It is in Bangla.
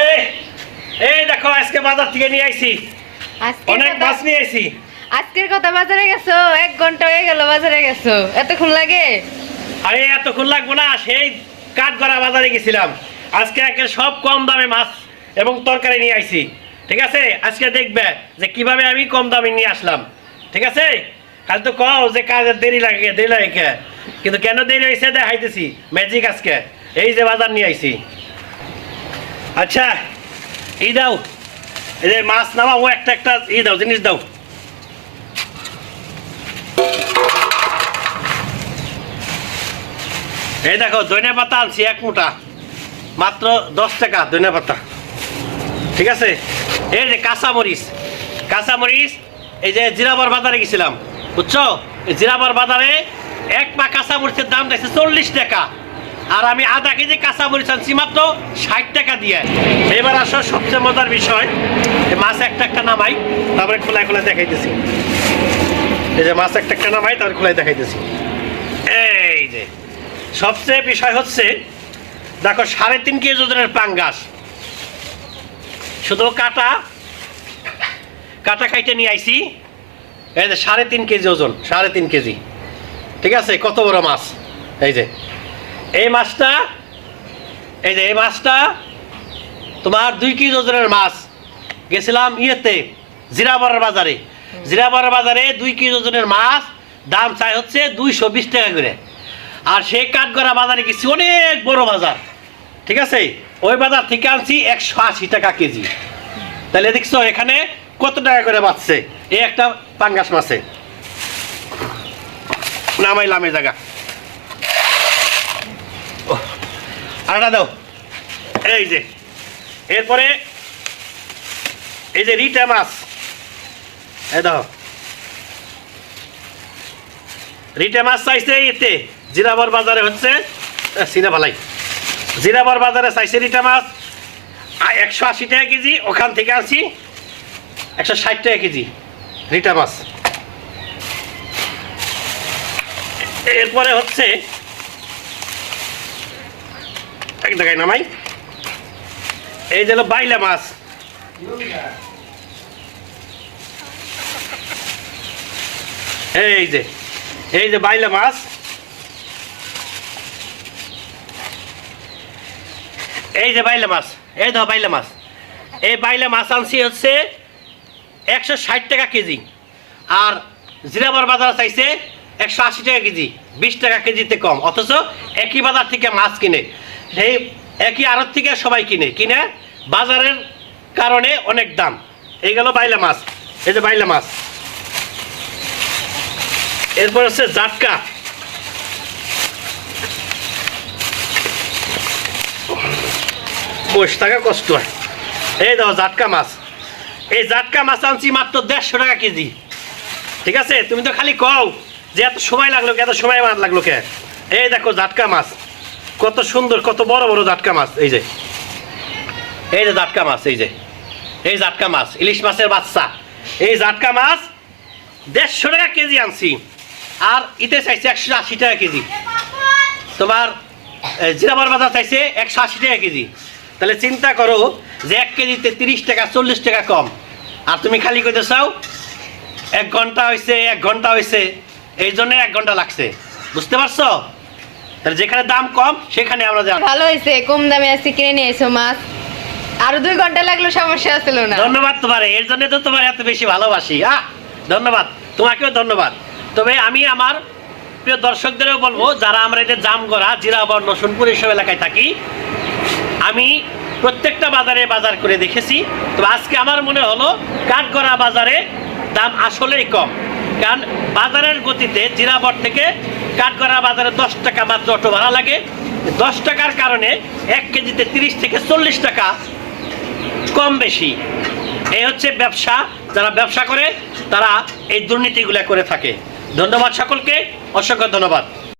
এই এই দেখো আজকে বাজার থেকে নিয়ে আইছি, অনেক মাছ নিয়ে আইছি। আজকের কথা বাজারে গেছো, 1 ঘন্টা হয়ে গেল বাজারে গেছো, এতক্ষণ লাগে? আরে এতক্ষণ লাগবো না, সেই কাঠগড়া বাজারে গেছিলাম। আজকে একে সব কম দামে মাছ এবং তরকারি নিয়ে আইছি। ঠিক আছে, আজকে দেখবে যে কিভাবে আমি কম দামে নিয়ে আসলাম। ঠিক আছে, খালি তো কও যে কাজের দেরি লাগে কিন্তু কেন দেরি হয়েছে দেখাইতেছি ম্যাজিক আজকে। এই যে বাজার নিয়ে আইছি। আচ্ছা এই দাও, এই যে মাছ নামাবো, একটা একটা দাও, জিনিস দাও। এই দেখো ধনিয়া পাতা আনছি 1 মুঠা, মাত্র 10 টাকা ধনিয়া পাতা। ঠিক আছে, এই যে কাঁচামরিচ, এই যে জিরাবর বাজারে গেছিলাম, বুঝছো? এই জিরাবর বাজারে 1 পা কাঁচামরিচের দাম দেখছে 40 টাকা, আর আমি আধা কেজি কাঁচামরিচ আনছি মাত্র 60 টাকা দিয়ে। এবার আসো সবচেয়ে মজার বিষয়, মাছ একটা একটা নামাই, তারপরে খোলায় খোলায় দেখাইতেছি। এই যে মাছ একটা একটা নামাই, তারপরে খোলায় দেখাইতেছি। এই যে সবচেয়ে বিষয় হচ্ছে দেখো 3.5 কেজি ওজনের পাঙ্গাস, শুধু কাটা খাইতে নিয়ে আইছি। এই যে 3.5 কেজি ওজন, 3.5 কেজি। ঠিক আছে, কত বড় মাছ। এই যে এই মাছটা, এই মাছটা তোমার 2 কেজি ওজনের মাছ। গেছিলাম ইয়েতে জিরাবরের বাজারে 2 কেজি ওজনের মাছ দাম চাই হচ্ছে 220 টাকা করে। আর সেই কাঠগড়া বাজারে গেছি, অনেক বড় বাজার। ঠিক আছে, ওই বাজার থেকে আনছি 180 টাকা কেজি। তাহলে দেখছো এখানে কত টাকা করে বাঁচছে এই একটা পাঙ্গাস মাছে। নামাইলাম এই জায়গা, আরেকটা দাও। এই যে এরপরে এই যে রিটা মাছ, এই দাও। রিটা মাছ চাইছে এতে জিরাবর বাজারে হচ্ছে সিনা ভালাই, জিরাবর বাজারে চাইছে রিটা মাছ 180 টাকা কেজি, ওখান থেকে আনছি 160 টাকা কেজি রিটা মাছ। এরপরে হচ্ছে এক জায়গায় নামাই, এই যে বাইলা মাছ। এই যে বাইলা মাছ, এই যে বাইলা মাছ, এই ধর বাইলা মাছ। এই বাইলা মাছ আনছি হচ্ছে 160 টাকা কেজি, আর জিরাবর বাজার চাইছে 180 টাকা কেজি, 20 টাকা কেজিতে কম। অথচ একই বাজার থেকে মাছ কিনে, সেই একই আড়ত থেকে সবাই কিনে বাজারের কারণে অনেক দাম। এই গেল বাইলা মাছ, এই যে বাইলা মাছ। এরপর হচ্ছে জাটকা, বসে থাকা কষ্ট হয়। এই দাও জাটকা মাছ, এই জাটকা মাছ আনছি মাত্র 150 টাকা কেজি। ঠিক আছে, তুমি তো খালি কও যে এত সময় লাগলো কে, এত সময় লাগলো কে। এই দেখো জাটকা মাছ, কত সুন্দর, কত বড় বড় জাটকা মাছ। এই যে জাটকা মাছ, এই জাটকা মাছ, ইলিশ মাছের বাচ্চা। এই জাটকা মাছ 150 টাকা কেজি আনছি, আর ইতে চাইছে 180 টাকা কেজি। তোমার জিরাবর বাজার চাইছে 180 টাকা কেজি। তাহলে চিন্তা করো যে 1 কেজিতে 30 টাকা 40 টাকা কম, আর তুমি খালি কইতে চাও 1 ঘন্টা হয়েছে, এই জন্য 1 ঘন্টা লাগছে। বুঝতে পারছো? তাহলে যেখানে দাম কম সেখানে আমরা যাই। ভালো হয়েছে, কম দামে আজকে কিনে নিয়ে এসো মাছ। আরো 2 ঘন্টা লাগলো, সমস্যা ছিল না। ধন্যবাদ তোমার, এর জন্য তো তোমার এত বেশি ভালোবাসি। ধন্যবাদ, তোমাকেও ধন্যবাদ। তবে আমি আমার প্রিয় দর্শকদেরও বলবো, যারা আমরা এদের জামগড়া, জিরাবর, নসুনপুর এইসব এলাকায় থাকি, আমি প্রত্যেকটা বাজার করে দেখেছি। তো আজকে আমার মনে হলো কাঠগড়া বাজারে দাম আসলেই কম, কারণ বাজারের গতিতে জিরাবর থেকে কাঠগড়া বাজারে 10 টাকা মাত্র অটো ভাড়া লাগে। 10 টাকার কারণে 1 কেজিতে 30 থেকে 40 টাকা কম বেশি। এই হচ্ছে ব্যবসা, যারা ব্যবসা করে তারা এই দুর্নীতিগুলো করে থাকে। ধন্যবাদ সকলকে, অসংখ্য ধন্যবাদ।